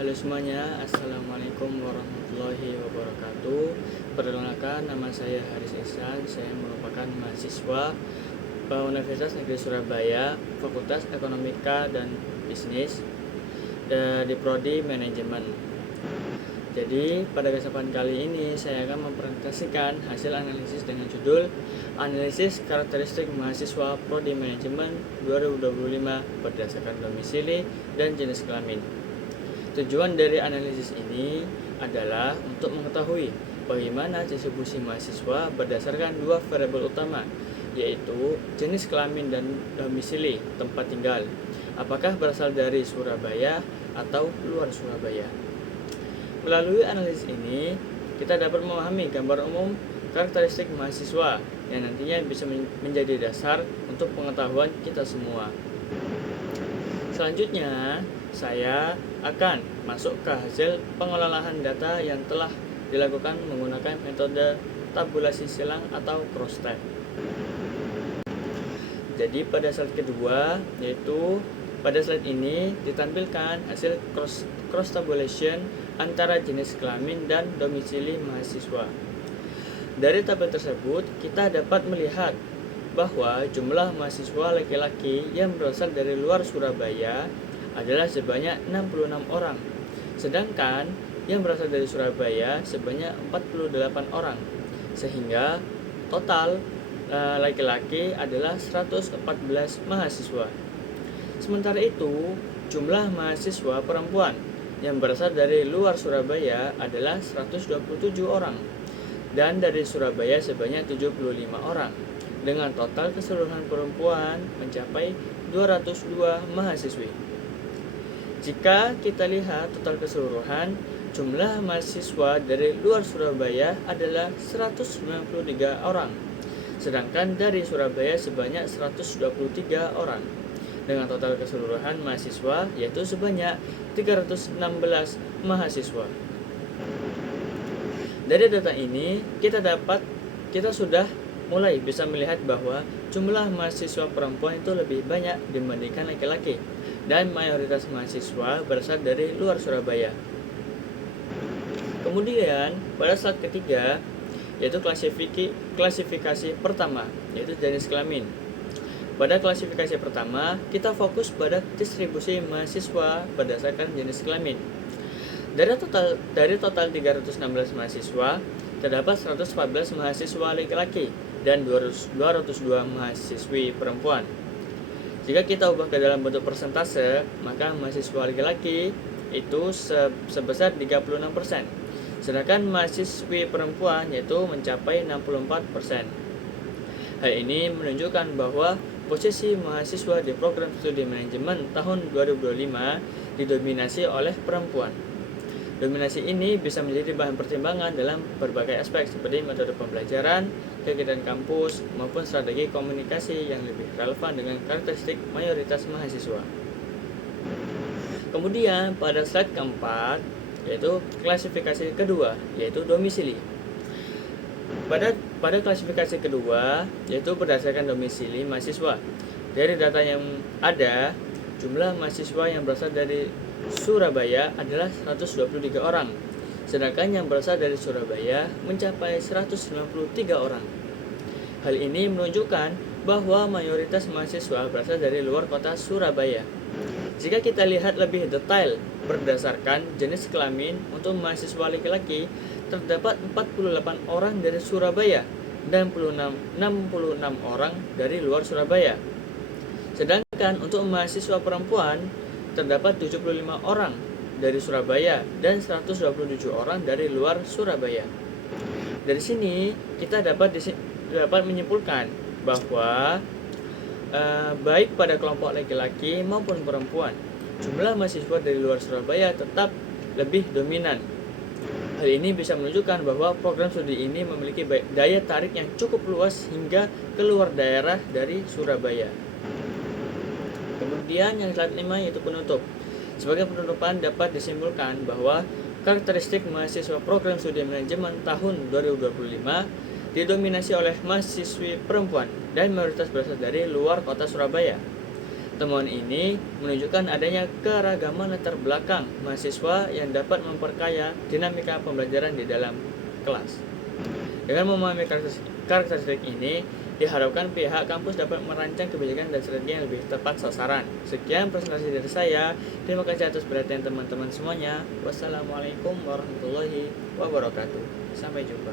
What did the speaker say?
Halo semuanya, Assalamualaikum warahmatullahi wabarakatuh. Perkenalkan, nama saya Haris Ihsan. Saya merupakan mahasiswa Universitas Negeri Surabaya, Fakultas Ekonomika dan Bisnis di Prodi Manajemen. Jadi, pada kesempatan kali ini saya akan mempresentasikan hasil analisis dengan judul Analisis Karakteristik Mahasiswa Prodi Manajemen 2025 berdasarkan domisili dan jenis kelamin. Tujuan dari analisis ini adalah untuk mengetahui bagaimana distribusi mahasiswa berdasarkan dua variabel utama, yaitu jenis kelamin dan domisili tempat tinggal. Apakah berasal dari Surabaya atau luar Surabaya? Melalui analisis ini, kita dapat memahami gambar umum karakteristik mahasiswa yang nantinya bisa menjadi dasar untuk pengetahuan kita semua. Selanjutnya, saya akan masuk ke hasil pengelolaan data yang telah dilakukan menggunakan metode tabulasi silang atau cross-tab. Jadi pada slide kedua, yaitu pada slide ini ditampilkan hasil cross tabulation antara jenis kelamin dan domisili mahasiswa. Dari tabel tersebut, kita dapat melihat bahwa jumlah mahasiswa laki-laki yang berasal dari luar Surabaya adalah sebanyak 66 orang, sedangkan yang berasal dari Surabaya sebanyak 48 orang, sehingga total laki-laki adalah 114 mahasiswa. Sementara itu, jumlah mahasiswa perempuan yang berasal dari luar Surabaya adalah 127 orang, dan dari Surabaya sebanyak 75 orang, dengan total keseluruhan perempuan mencapai 202 mahasiswi. Jika kita lihat total keseluruhan, jumlah mahasiswa dari luar Surabaya adalah 193 orang, sedangkan dari Surabaya sebanyak 123 orang, dengan total keseluruhan mahasiswa yaitu sebanyak 316 mahasiswa. Dari data ini, kita sudah mulai bisa melihat bahwa jumlah mahasiswa perempuan itu lebih banyak dibandingkan laki-laki, dan mayoritas mahasiswa berasal dari luar Surabaya. Kemudian pada slide ketiga, yaitu klasifikasi pertama, yaitu jenis kelamin. Pada klasifikasi pertama, kita fokus pada distribusi mahasiswa berdasarkan jenis kelamin. Dari total 316 mahasiswa, terdapat 114 mahasiswa laki-laki dan 202 mahasiswi perempuan. Jika kita ubah ke dalam bentuk persentase, maka mahasiswa laki-laki itu sebesar 36%, sedangkan mahasiswi perempuan yaitu mencapai 64%. Hal ini menunjukkan bahwa posisi mahasiswa di program studi manajemen tahun 2025 didominasi oleh perempuan. Dominasi ini bisa menjadi bahan pertimbangan dalam berbagai aspek seperti metode pembelajaran, kegiatan kampus, maupun strategi komunikasi yang lebih relevan dengan karakteristik mayoritas mahasiswa. Kemudian pada slide keempat, yaitu klasifikasi kedua, yaitu domisili. Pada klasifikasi kedua, yaitu berdasarkan domisili mahasiswa. Dari data yang ada, jumlah mahasiswa yang berasal dari Surabaya adalah 123 orang, sedangkan yang berasal dari Surabaya mencapai 193 orang. Hal ini menunjukkan bahwa mayoritas mahasiswa berasal dari luar kota Surabaya. Jika kita lihat lebih detail berdasarkan jenis kelamin untuk mahasiswa laki-laki, terdapat 48 orang dari Surabaya dan 66 orang dari luar Surabaya. Sedangkan untuk mahasiswa perempuan, terdapat 75 orang dari Surabaya dan 127 orang dari luar Surabaya. Dari sini kita dapat menyimpulkan bahwa baik pada kelompok laki-laki maupun perempuan, jumlah mahasiswa dari luar Surabaya tetap lebih dominan. Hal ini bisa menunjukkan bahwa program studi ini memiliki daya tarik yang cukup luas hingga keluar daerah dari Surabaya. Kemudian yang slide 5 yaitu penutup. Sebagai penutupan dapat disimpulkan bahwa karakteristik mahasiswa program studi manajemen tahun 2025 didominasi oleh mahasiswi perempuan dan mayoritas berasal dari luar kota Surabaya. Temuan ini menunjukkan adanya keragaman latar belakang mahasiswa yang dapat memperkaya dinamika pembelajaran di dalam kelas. Dengan memahami karakteristik ini, diharapkan pihak kampus dapat merancang kebijakan dan strategi yang lebih tepat sasaran. Sekian presentasi dari saya. Terima kasih atas perhatian teman-teman semuanya. Wassalamualaikum warahmatullahi wabarakatuh. Sampai jumpa.